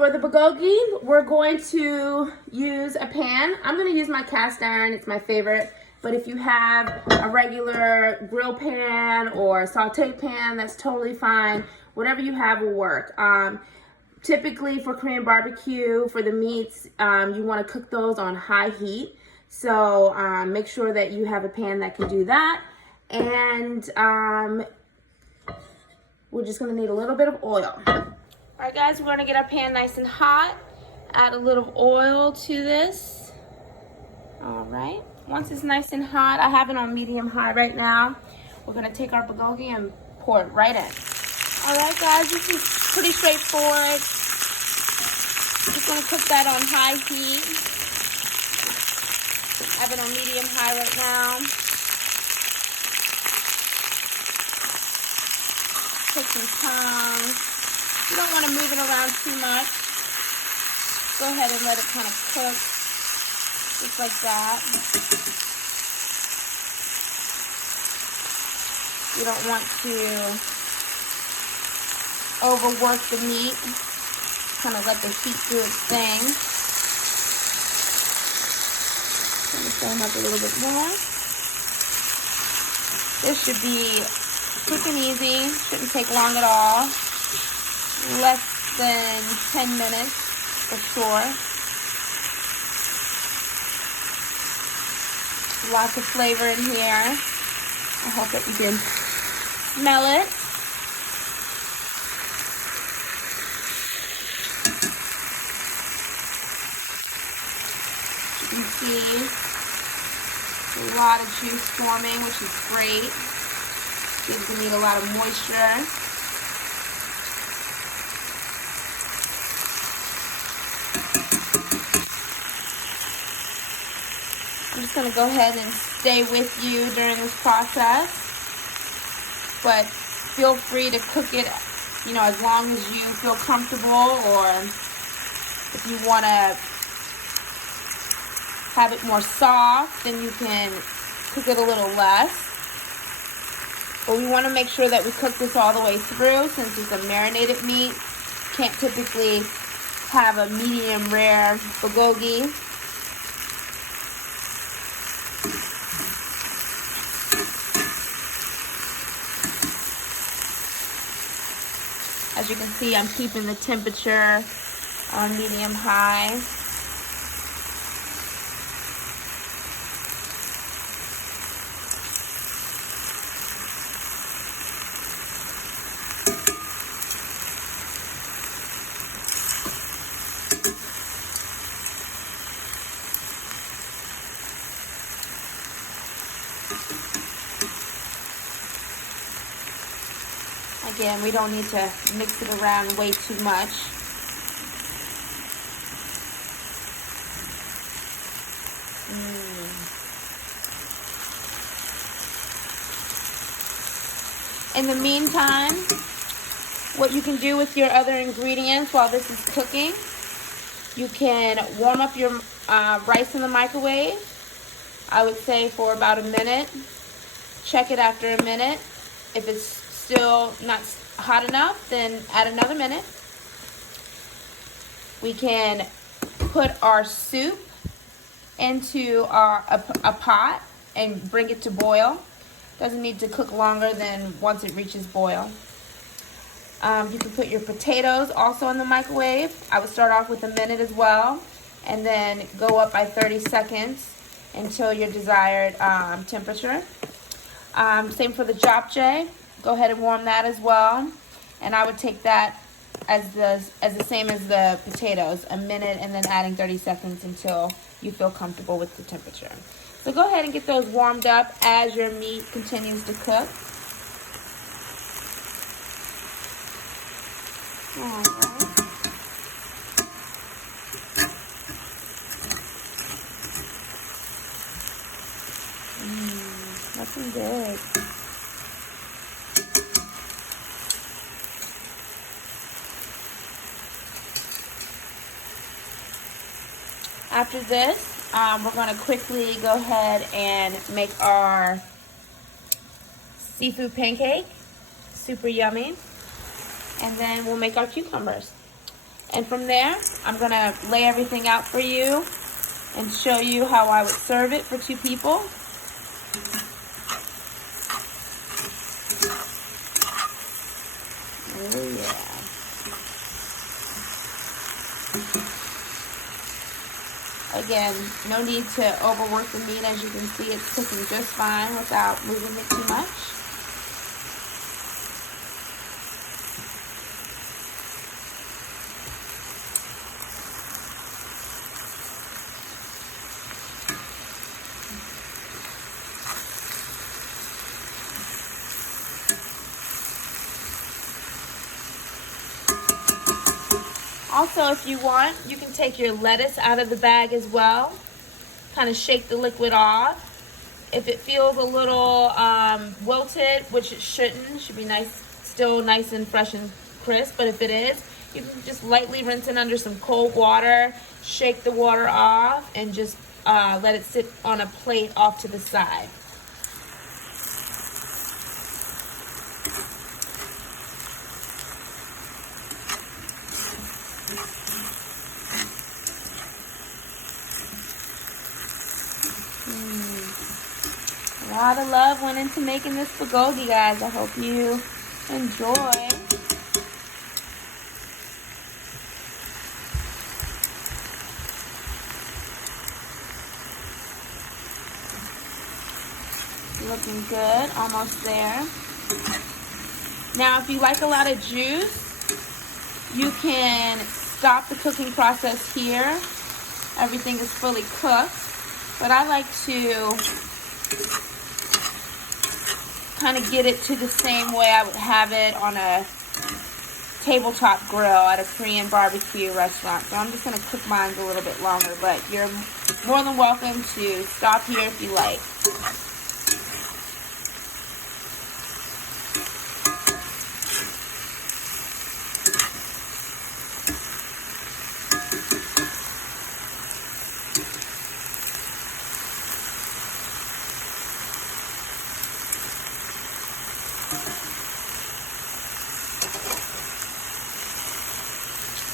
For the bulgogi, we're going to use a pan. I'm going to use my cast iron. It's my favorite. But if you have a regular grill pan or saute pan, that's totally fine. Whatever you have will work. Typically for Korean barbecue, for the meats, you want to cook those on high heat. So make sure that you have a pan that can do that. And we're just going to need a little bit of oil. All right, guys, we're going to get our pan nice and hot. Add a little oil to this. All right. Once it's nice and hot, I have it on medium-high right now. We're going to take our bulgogi and pour it right in. All right, guys, this is pretty straightforward. I'm just going to cook that on high heat. I have it on medium-high right now. Take some time. You don't want to move it around too much. Go ahead and let it kind of cook, just like that. You don't want to overwork the meat. Kind of let the heat do its thing. Let me flame up a little bit more. This should be quick and easy. Shouldn't take long at all. Less than 10 minutes for sure. Lots of flavor in here. I hope that you can smell it. You can see a lot of juice forming, which is great. Gives the meat a lot of moisture. I'm just going to go ahead and stay with you during this process, but feel free to cook it, as long as you feel comfortable, or if you want to have it more soft, then you can cook it a little less. But we want to make sure that we cook this all the way through, since it's a marinated meat. Can't typically have a medium rare bulgogi. As you can see, I'm keeping the temperature on medium-high. Again, we don't need to mix it around way too much. In the meantime, what you can do with your other ingredients while this is cooking, you can warm up your rice in the microwave, I would say for about a minute. Check it after a minute. If it's still not hot enough, then add another minute. We can put our soup into a pot and bring it to boil. Doesn't need to cook longer than once it reaches boil. You can put your potatoes also in the microwave. I would start off with a minute as well, and then go up by 30 seconds until your desired temperature. Same for the japchae. Go ahead and warm that as well, and I would take that as the same as the potatoes, a minute, and then adding 30 seconds until you feel comfortable with the temperature. So go ahead and get those warmed up as your meat continues to cook. All right. Looking good. After this, we're going to quickly go ahead and make our seafood pancake. Super yummy. And then we'll make our cucumbers. And from there, I'm gonna lay everything out for you and show you how I would serve it for 2 people. Oh yeah. Again, no need to overwork the meat. As you can see, it's cooking just fine without moving it too much. Also, if you want, you can take your lettuce out of the bag as well. Kind of shake the liquid off. If it feels a little wilted, which it shouldn't, it should be nice, still nice and fresh and crisp, but if it is, you can just lightly rinse it under some cold water, shake the water off, and just let it sit on a plate off to the side. A lot of love went into making this bulgogi, guys. I hope you enjoy. Looking good, almost there. Now, if you like a lot of juice, you can stop the cooking process here. Everything is fully cooked, but I like to kind of get it to the same way I would have it on a tabletop grill at a Korean barbecue restaurant. So I'm just going to cook mine a little bit longer, but you're more than welcome to stop here if you like.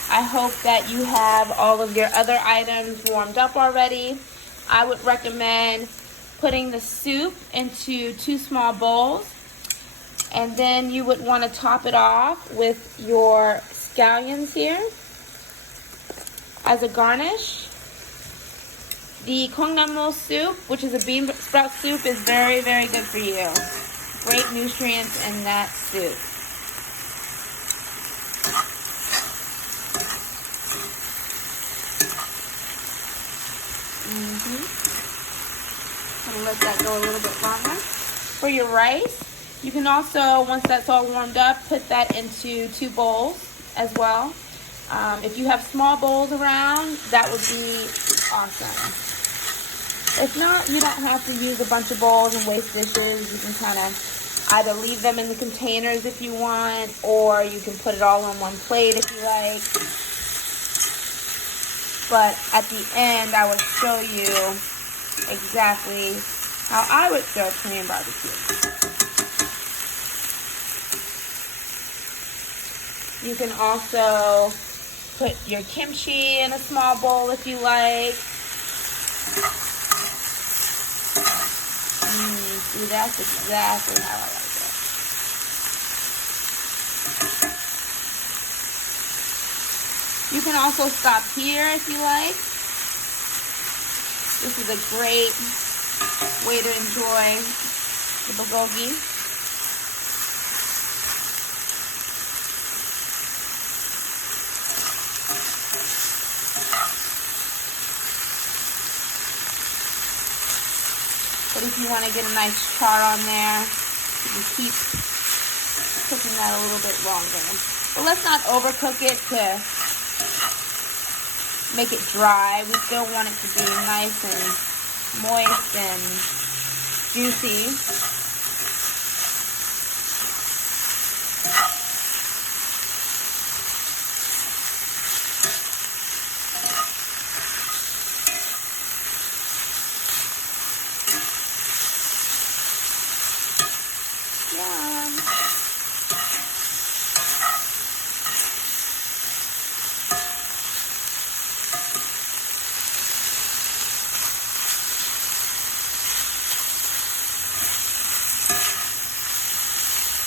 I hope that you have all of your other items warmed up already. I would recommend putting the soup into 2 small bowls, and then you would want to top it off with your scallions here as a garnish. The kongnamul soup, which is a bean sprout soup, is very, very good for you. Great nutrients in that soup. Gonna let that go a little bit longer. For your rice, you can also, once that's all warmed up, put that into 2 bowls as well. If you have small bowls around, that would be awesome. If not, you don't have to use a bunch of bowls and waste dishes. You can kind of either leave them in the containers if you want, or you can put it all on one plate if you like. But at the end, I will show you exactly how I would serve Korean barbecue. You can also put your kimchi in a small bowl if you like. See, that's exactly how I like it. You can also stop here if you like. This is a great way to enjoy the bulgogi. But if you want to get a nice char on there, you can keep cooking that a little bit longer. But let's not overcook it to make it dry. We still want it to be nice and moist and juicy. Yum.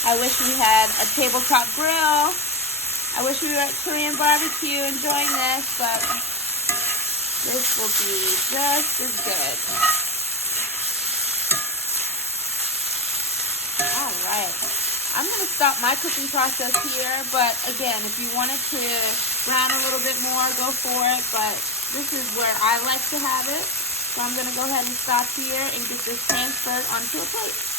I wish we had a tabletop grill. I wish we were at Korean barbecue enjoying this, but this will be just as good. All right. I'm going to stop my cooking process here, but again, if you wanted to brown a little bit more, go for it, but this is where I like to have it. So I'm going to go ahead and stop here and get this transferred onto a plate.